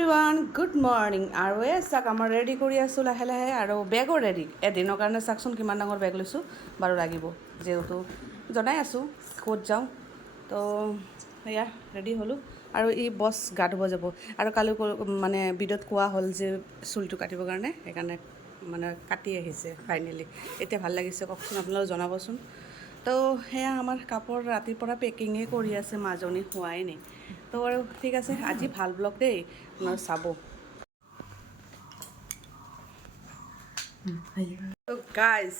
Everyone good morning আৰু চাওক আমাৰ ৰেডি কৰি আছোঁ লাহে লাহে আৰু বেগো ৰেডি এদিনৰ কাৰণে চাওকচোন কিমান ডাঙৰ বেগ লৈছোঁ বাৰু লাগিব যিহেতু জনাই আছোঁ ক'ত যাওঁ তো সেয়া ৰেডি হ'লোঁ আৰু ই বছ গা ধুব যাব আৰু কালি মানে ভিডিঅ'ত কোৱা হ'ল যে চুলিটো কাটিবৰ কাৰণে সেইকাৰণে মানে কাটি আহিছে ফাইনেলি এতিয়া ভাল লাগিছে কওকচোন আপোনালোকে জনাবচোন তো সেয়া আমাৰ কাপোৰ ৰাতিপুৱা পেকিঙে কৰি আছে মাজনী হোৱাই নাই তো আৰু ঠিক আছে আজি ভাল ব্লগ দেই আপোনাৰ চাব তো গাইজ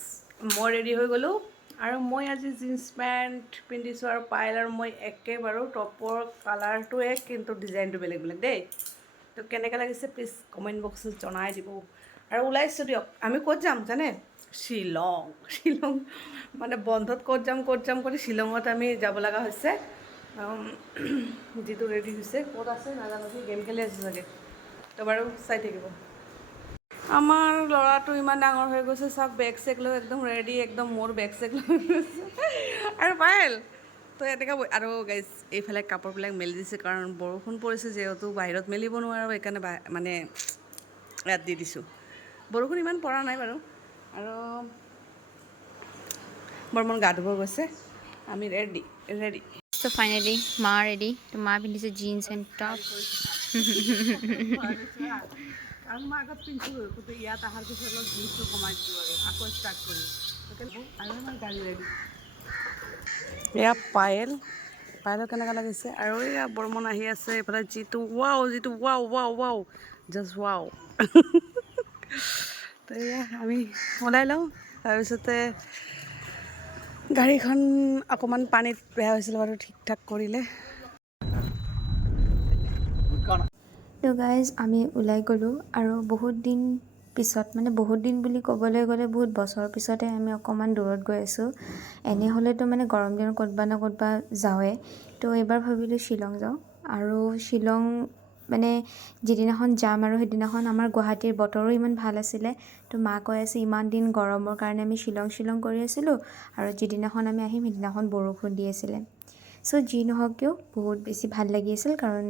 মই ৰেডি হৈ গ'লোঁ আৰু মই আজি জিন্স পেণ্ট পিন্ধিছোঁ আৰু পায়েল আৰু মই একে বাৰু টপৰ কালাৰটো এক কিন্তু ডিজাইনটো বেলেগ বেলেগ দেই তো কেনেকৈ লাগিছে প্লিজ কমেণ্ট বক্সত জনাই দিব আৰু ওলাইছোঁ দিয়ক আমি ক'ত যাম জানে শ্বিলং মানে বন্ধত ক'ত যাম কৰি শ্বিলঙত আমি যাব লগা হৈছে যিটো ৰেডি হৈছে ক'ত আছে নাজানো সি গেম খেলি আছে চাগে তো বাৰু চাই থাকিব আমাৰ ল'ৰাটো ইমান ডাঙৰ হৈ গৈছে চাওক বেগ চেগ লৈ একদম ৰেডি একদম মোৰ বেগ চেগ লৈ গৈছে আৰু পায়েল তো এনেকৈ আৰু গাইজ এইফালে কাপোৰবিলাক মেলি দিছে কাৰণ বৰষুণ পৰিছে যিহেতু বাহিৰত মেলিব নোৱাৰোঁ সেইকাৰণে মানে ইয়াত দি দিছোঁ বৰষুণ ইমান পৰা নাই বাৰু আৰু বৰ্মন গা ধুব গৈছে আমি ready So finally, Ma ready. So Ma পিন্ধিছে jeans and top. আৰু মই আগত পিন্ধিছোঁ কিন্তু ইয়াত অহাৰ পিছত অলপ জিন্সটো কমাই দিলোঁ আৰু আকৌ ষ্টাৰ্ট কৰিম আৰু আমাৰ গাড়ী ৰেডি এয়া পায়েলৰ কেনেকুৱা লাগিছে আৰু এয়া বৰ্মন আহি আছে এইফালে যিটো ৱাও জাষ্ট ৱাও তো এয়া আমি ওলাই লওঁ তাৰপিছতে গাড়ীখন অকণমান পানীত বেয়া হৈছিলে বাৰু ঠিক ঠাক কৰিলে তো গাইজ আমি ওলাই গ'লোঁ আৰু বহুত দিন পিছত মানে বহুত দিন বুলি ক'বলৈ গ'লে বহুত বছৰৰ পিছতে আমি অকণমান দূৰত গৈ আছোঁ এনেহ'লেতো মানে গৰম দিনত ক'ৰবাত না ক'ৰবাত যাওঁৱে তো এইবাৰ ভাবিলোঁ শ্বিলং যাওঁ আৰু শ্বিলং মানে যিদিনাখন যাম আৰু সেইদিনাখন আমাৰ গুৱাহাটীৰ বতৰো ইমান ভাল আছিলে তো মা কৈ আছে ইমান দিন গৰমৰ কাৰণে আমি শ্বিলং কৰি আছিলোঁ আৰু যিদিনাখন আমি আহিম সেইদিনাখন বৰষুণ দি আছিলে চ' যি নহওক কিয় বহুত বেছি ভাল লাগি আছিল কাৰণ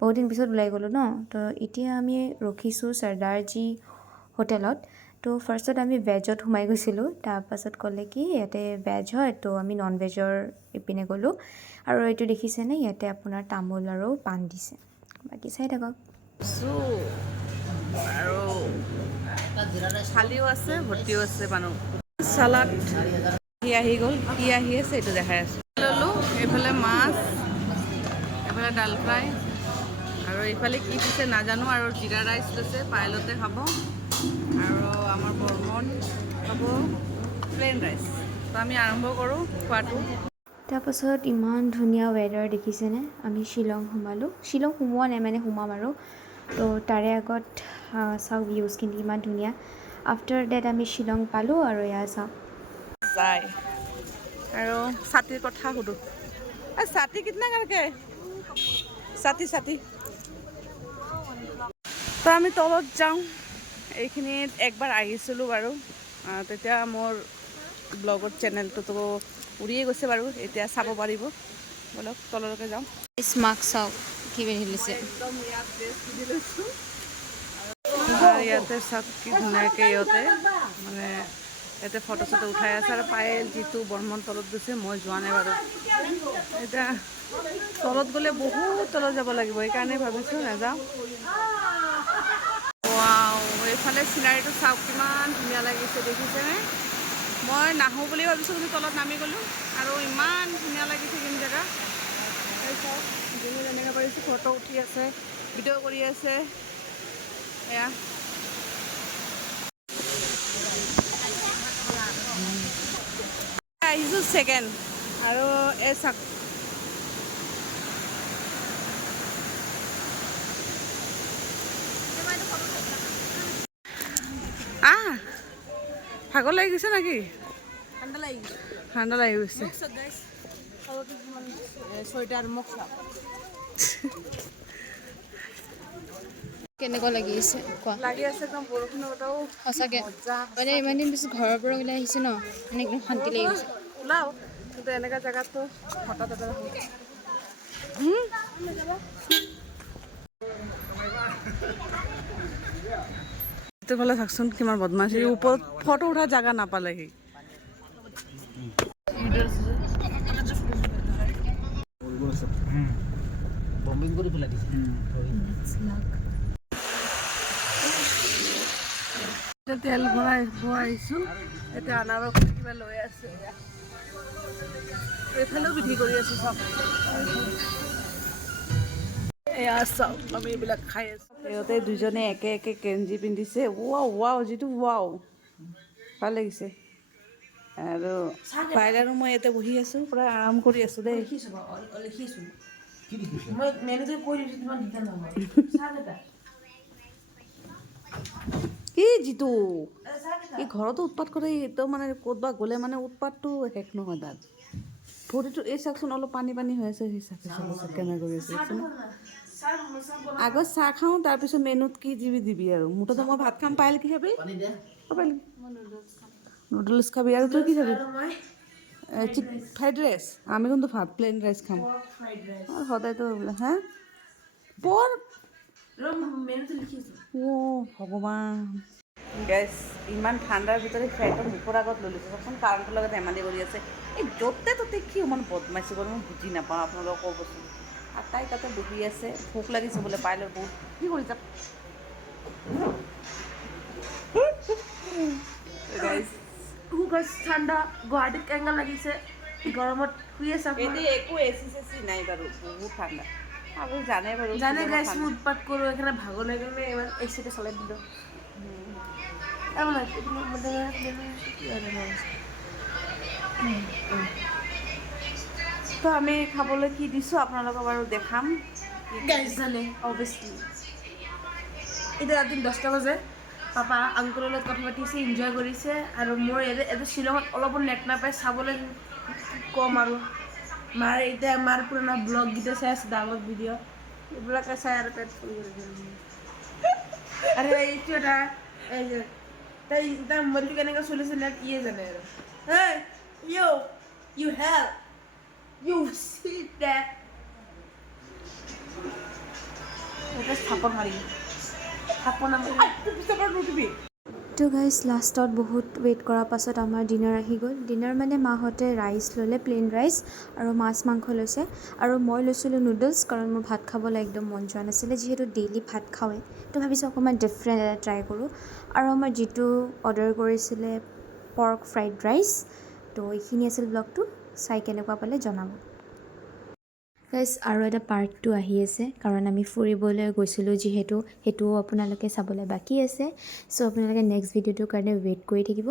বহুত দিন পিছত ওলাই গ'লোঁ ন তো এতিয়া আমি ৰখিছোঁ চৰ্দাৰজী হোটেলত তো ফাৰ্ষ্টত আমি ভেজত সোমাই গৈছিলোঁ তাৰপাছত ক'লে কি ইয়াতে ভেজ হয় তো আমি নন ভেজৰ ইপিনে গ'লোঁ আৰু এইটো দেখিছেনে ইয়াতে আপোনাৰ তামোল আৰু পাণ দিছে বাকী চাই থাকক আৰু খালীও আছে ভৰ্তিও আছে মানুহ চালাড আহি গ'ল কি আহি আছে এইটো দেখাই আছোঁ ল'লোঁ এইফালে মাছ এইফালে ডাল ফ্ৰাই আৰু এইফালে কি দিছে নাজানো আৰু জিৰা ৰাইচ লৈছে পায়েলতে খাব আৰু আমাৰ বৰ্মন খাব প্লেইন ৰাইচ তো আমি আৰম্ভ কৰোঁ খোৱাটো তাৰপাছত ইমান ধুনীয়া ৱেডাৰ দেখিছেনে আমি শ্বিলং সোমোৱা নাই মানে সোমাম আৰু তো তাৰে আগত চাওক ভিউজখিনি ইমান ধুনীয়া আফটাৰ ডেট আমি শ্বিলং পালোঁ আৰু এয়া চাওক যায় আৰু ছাতিৰ কথা সুধোঁ ছাতি কিতনা কৰকে ছাতি তো আমি তলত যাওঁ এইখিনিত একবাৰ আহিছিলোঁ বাৰু তেতিয়া মোৰ ব্লগৰ চেনেলটোতো উৰিয়ে গৈছে বাৰু এতিয়া চাব পাৰিব বলক তললৈকে যাওঁ স্মাৰ্ক চাওক কি পিন্ধি লৈছে একদম ইয়াত ড্ৰেছ পিন্ধি লৈছোঁ ইয়াতে চাওক কি ধুনীয়াকৈ ইহঁতে মানে ইয়াতে ফটো চটো উঠাই আছে আৰু পায়েল যিটো বৰ্মন তলত গৈছে মই যোৱা নাই বাৰু এতিয়া তলত গ'লে বহুত তলত যাব লাগিব সেইকাৰণে ভাবিছোঁ নাযাওঁ ৱাও এইফালে চিনাৰীটো চাওক কিমান ধুনীয়া লাগিছে দেখিছেনে মই নাহোঁ বুলি ভাবিছোঁ কিন্তু তলত নামি গ'লোঁ আৰু ইমান ধুনীয়া লাগিছে কিন্তু জেগা চাওক যোনে যেনেকৈ পাৰিছোঁ ফটো উঠি আছে ভিডিঅ' কৰি আছে এয়া আহিছোঁ ছেকেণ্ড আৰু এই চাওক ভাগৰ লাগি গৈছে নেকি ঠাণ্ডা লাগি গৈছে কেনেকুৱা লাগি আছে কোৱা লাগি আছে একদম বৰষুণৰ বতৰো সঁচাকৈ মানে ইমান দিন পিছত ঘৰৰ পৰা ওলাই আহিছে ন মানে একদম শান্তি লাগি গৈছে ওলাও কিন্তু এনেকুৱা জেগাততো হঠাৎ ফালে চাওকচোন কিমান বদমাছি ওপৰত ফটো উঠা জাগা নাপালেহি বম্বিং কৰি পেলাই দিছে তেল ভৰাইছোঁ এতিয়া আনাৰস কিবা লৈ আছে এইফালেও বিধি কৰি আছোঁ চব এয়া চাওক আমি এইবিলাক খাই আছোঁ সিহঁতে দুজনে একে একে কেঞ্জি পিন্ধিছে ৱাও যিটো ৱাও ভাল লাগিছে আৰু বাইৰে আৰু মই ইয়াতে বহি আছোঁ পূৰা আৰাম কৰি আছোঁ দেই মই মেনেজাৰ কৈ দিছোঁ তোমাৰ দিগদাৰ নহয় কি যিটো এই ঘৰতো উৎপাত কৰে একদম মানে ক'তবা গ'লে মানে উৎপাতটো শেষ নহয় তাত ভৰিটো এই চাওকচোন অলপ পানী হৈ আছে সেই চাওকচোন কেনেকৈ কৰি আছে আগত চাহ খাওঁ তাৰপিছত মেনুত কি দিবি আৰু মুঠতে মই ভাত খাম পাইল কি খাবি নুডলছ খাবি আৰু তই কি খাবি ফ্ৰাইড ৰাইচ আমি কিন্তু ভাত প্লেইন ৰাইচ খাম আৰু সদায়তো হা পৰ ভগৱান গেছ ইমান ঠাণ্ডাৰ ভিতৰত ফ্লাইটৰ মুখৰ আগত লৈ লৈছোঁ চাওকচোন কাৰেণ্টৰ লগত ধেমালি কৰি আছে এই য'তে ত'তে কি ইমান বদমাইছি কৰি মই বুজি নাপাওঁ আপোনালোকক ক'বচোন আৰু তাই তাতে বহি আছে ভোক লাগিছে বোলে পাইলৰ বহুত কি কৰি যাম ঠাণ্ডা গুৱাহাটীত কেনেকুৱা লাগিছে গৰমত শুই আছে এতিয়া একো এচি চেচি নাই বাৰু বহুত ঠাণ্ডা আৰু জানে বাৰু জানে গাইছ মই উৎপাত কৰোঁ এইখানে ভাগৰ লাগে কাৰণে ইমান এচিতে চলাই দিলোঁ তো আমি খাবলৈ কি দিছোঁ আপোনালোকক বাৰু দেখাম গাইছ জানে অভিয়াছলি এতিয়া ৰাতি 10টা বাজে পাপা আংকুলৰ লগত কথা পাতিছে এনজয় কৰিছে আৰু মোৰ এতিয়া শ্বিলঙত অলপো নেট নাপায় চাবলৈ কম আৰু মাৰ পুৰণা ব্লগকেইটা চাই আছে ডাঙৰ ভিডিঅ' এইবিলাকে চাই আৰু পেট ফুলি গৈছে আৰু এইটো এটা এই যে তাৰ মোবাইলটো কেনেকৈ চলিছে নেট ইয়ে জানে আৰু hey you help you see date এটা থাপন মাৰি তো গাইজ লাষ্টত বহুত ৱেইট কৰাৰ পাছত আমাৰ ডিনাৰ আহি গ'ল ডিনাৰ মানে মাহঁতে ৰাইচ ল'লে প্লেইন ৰাইচ আৰু মাছ মাংস লৈছে আৰু মই লৈছিলোঁ নুডলছ কাৰণ মোৰ ভাত খাবলৈ একদম মন যোৱা নাছিলে যিহেতু ডেইলি ভাত খাওঁৱেই তো ভাবিছোঁ অকণমান ডিফাৰেণ্ট এটা ট্ৰাই কৰোঁ আৰু আমাৰ যিটো অৰ্ডাৰ কৰিছিলে পৰ্ক ফ্ৰাইড ৰাইচ তো এইখিনি আছিল ব্লগটো চাই কেনেকুৱা পালে জনাব গাইজ আৰু এটা পাৰ্ট 2 আহি আছে কাৰণ আমি ফুৰিবলৈ গৈছিলোঁ যিহেতু সেইটোও আপোনালোকে চাবলৈ বাকী আছে চ' আপোনালোকে নেক্সট ভিডিঅ'টোৰ কাৰণে ৱেইট কৰি থাকিব